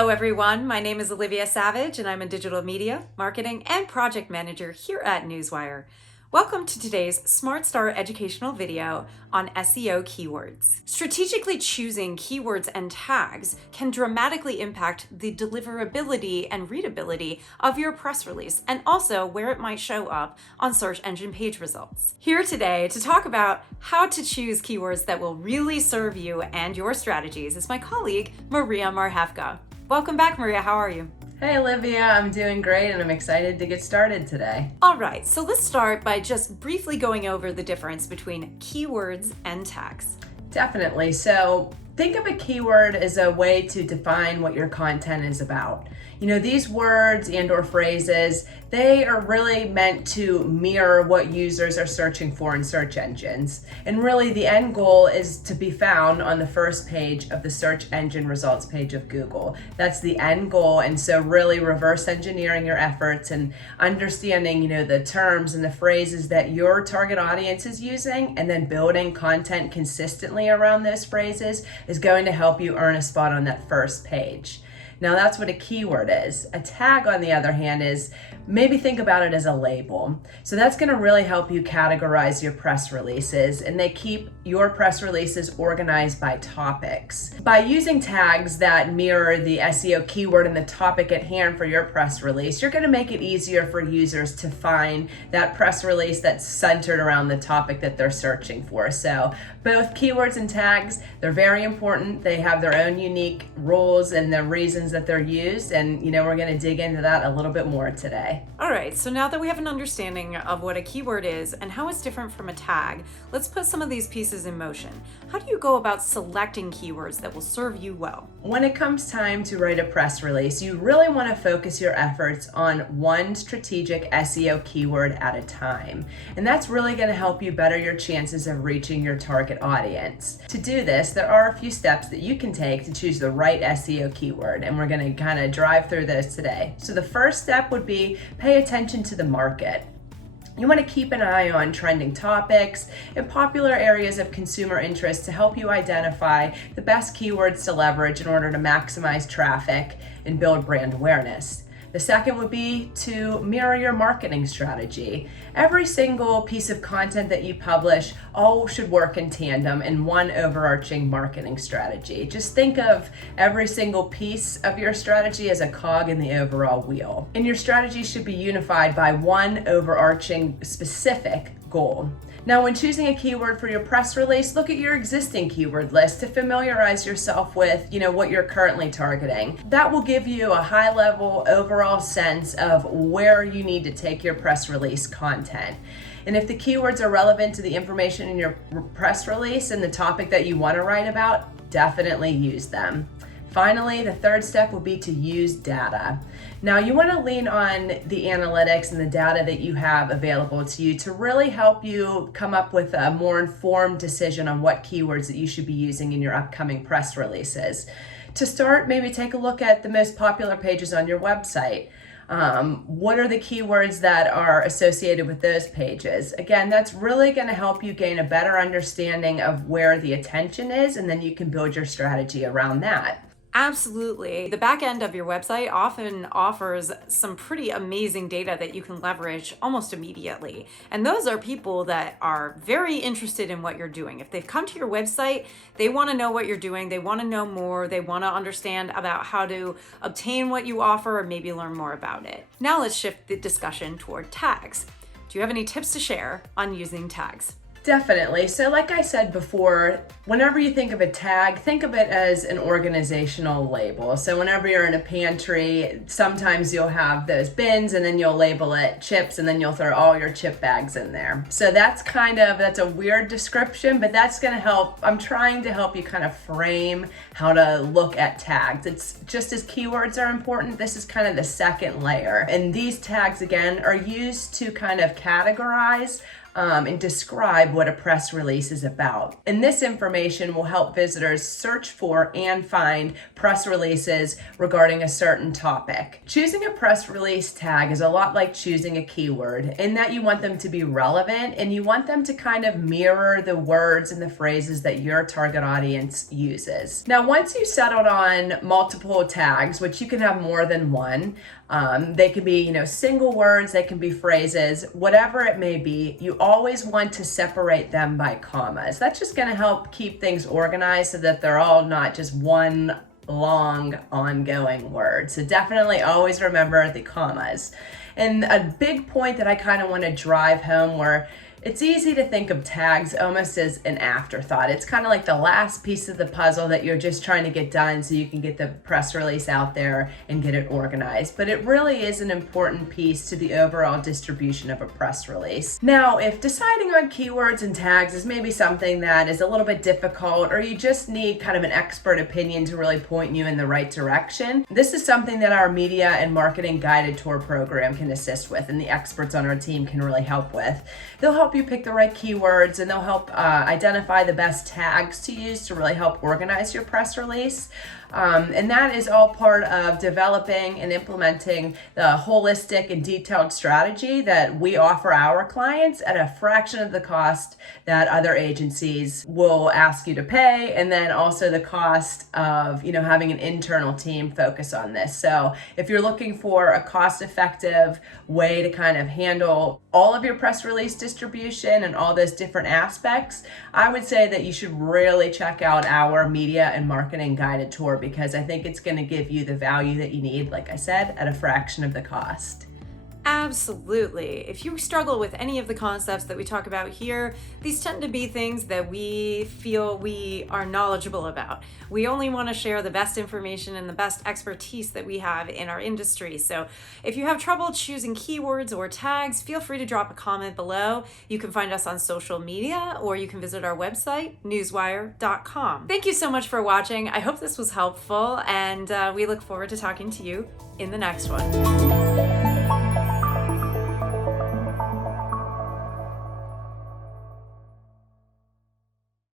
Hello everyone, my name is Olivia Savage and I'm a digital media, marketing, and project manager here at Newswire. Welcome to today's Smart Start educational video on SEO keywords. Strategically choosing keywords and tags can dramatically impact the deliverability and readability of your press release and also where it might show up on search engine page results. Here today to talk about how to choose keywords that will really serve you and your strategies is my colleague, Maria Marhefka. Welcome back, Maria. How are you? Hey Olivia, I'm doing great and I'm excited to get started today. All right, so let's start by just briefly going over the difference between keywords and tags. Definitely. So think of a keyword as a way to define what your content is about. You know, these words and or phrases, they are really meant to mirror what users are searching for in search engines. And really the end goal is to be found on the first page of the search engine results page of Google. That's the end goal. And so really reverse engineering your efforts and understanding, the terms and the phrases that your target audience is using, and then building content consistently around those phrases is going to help you earn a spot on that first page. Now that's what a keyword is. A tag, on the other hand, is maybe think about it as a label. So that's going to really help you categorize your press releases, and they keep your press releases organized by topics. By using tags that mirror the SEO keyword and the topic at hand for your press release, you're going to make it easier for users to find that press release that's centered around the topic that they're searching for. So both keywords and tags, they're very important. They have their own unique rules and the reasons that they're used, and we're going to dig into that a little bit more today. All right, so now that we have an understanding of what a keyword is and how it's different from a tag, let's put some of these pieces in motion. How do you go about selecting keywords that will serve you well? When it comes time to write a press release, you really want to focus your efforts on one strategic SEO keyword at a time. And that's really going to help you better your chances of reaching your target audience. To do this, there are a few steps that you can take to choose the right SEO keyword, and we're going to kind of drive through those today. So the first step would be pay attention to the market. You want to keep an eye on trending topics and popular areas of consumer interest to help you identify the best keywords to leverage in order to maximize traffic and build brand awareness. The second would be to mirror your marketing strategy. Every single piece of content that you publish all should work in tandem in one overarching marketing strategy. Just think of every single piece of your strategy as a cog in the overall wheel. And your strategy should be unified by one overarching specific goal. Now, when choosing a keyword for your press release, look at your existing keyword list to familiarize yourself with, what you're currently targeting. That will give you a high-level overall sense of where you need to take your press release content. And if the keywords are relevant to the information in your press release and the topic that you want to write about, definitely use them. Finally, the third step will be to use data. Now, you want to lean on the analytics and the data that you have available to you to really help you come up with a more informed decision on what keywords that you should be using in your upcoming press releases. To start, maybe take a look at the most popular pages on your website. What are the keywords that are associated with those pages? Again, that's really going to help you gain a better understanding of where the attention is, and then you can build your strategy around that. Absolutely. The back end of your website often offers some pretty amazing data that you can leverage almost immediately. And those are people that are very interested in what you're doing. If they've come to your website, they want to know what you're doing. They want to know more. They want to understand about how to obtain what you offer or maybe learn more about it. Now let's shift the discussion toward tags. Do you have any tips to share on using tags? Definitely. So like I said before, whenever you think of a tag, think of it as an organizational label. So whenever you're in a pantry, sometimes you'll have those bins and then you'll label it chips and then you'll throw all your chip bags in there. So that's a weird description, but that's going to help. I'm trying to help you kind of frame how to look at tags. It's just as keywords are important, this is kind of the second layer. And these tags, again, are used to kind of categorize and describe what a press release is about. And this information will help visitors search for and find press releases regarding a certain topic. Choosing a press release tag is a lot like choosing a keyword in that you want them to be relevant and you want them to kind of mirror the words and the phrases that your target audience uses. Now, once you settled on multiple tags, which you can have more than one, they can be, single words, they can be phrases, whatever it may be, you always want to separate them by commas. That's just going to help keep things organized so that they're all not just one long ongoing word. So definitely always remember the commas. And a big point that I kind of want to drive home, where it's easy to think of tags almost as an afterthought. It's kind of like the last piece of the puzzle that you're just trying to get done so you can get the press release out there and get it organized. But it really is an important piece to the overall distribution of a press release. Now, if deciding on keywords and tags is maybe something that is a little bit difficult, or you just need kind of an expert opinion to really point you in the right direction, this is something that our media and marketing guided tour program can assist with, and the experts on our team can really help with. They'll help you pick the right keywords, and they'll help identify the best tags to use to really help organize your press release. And that is all part of developing and implementing the holistic and detailed strategy that we offer our clients at a fraction of the cost that other agencies will ask you to pay, and then also the cost of having an internal team focus on this. So if you're looking for a cost-effective way to kind of handle all of your press release distribution and all those different aspects, I would say that you should really check out our media and marketing guided tour, because I think it's going to give you the value that you need, like I said, at a fraction of the cost. Absolutely. If you struggle with any of the concepts that we talk about here, these tend to be things that we feel we are knowledgeable about. We only want to share the best information and the best expertise that we have in our industry. So if you have trouble choosing keywords or tags, feel free to drop a comment below. You can find us on social media, or you can visit our website, newswire.com. Thank you so much for watching. I hope this was helpful, and we look forward to talking to you in the next one.